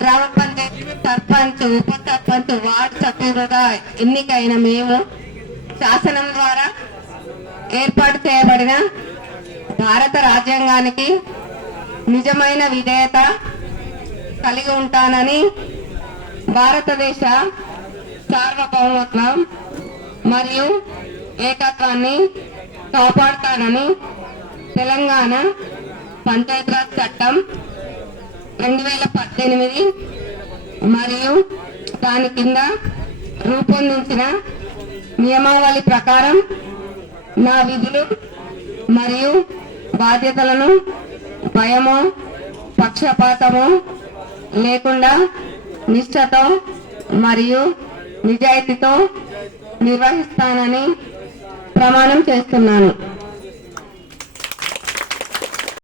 గ్రామ పంచాయతీ సర్పంచ్, ఉప సర్పంచ్, వార్డు సభ్యులుగా ఎన్నికైన మేము శాసనం ద్వారా ఏర్పాటు చేయబడిన భారత రాజ్యాంగానికి నిజమైన విధేయత కలిగి ఉంటానని, భారతదేశ సార్వభౌమత్వం మరియు ఏకత్వాన్ని కాపాడుతానని తెలంగాణ పంచాయతీరాజ్ చట్టం 2018 మరియు దాని కింద రూపొందించిన నియమావళి ప్రకారం నా విధులు మరియు బాధ్యతలను భయము, పక్షపాతము లేకుండా నిష్ఠతో మరియు నిజాయితీతో నిర్వహిస్తానని ప్రమాణం చేస్తున్నాను.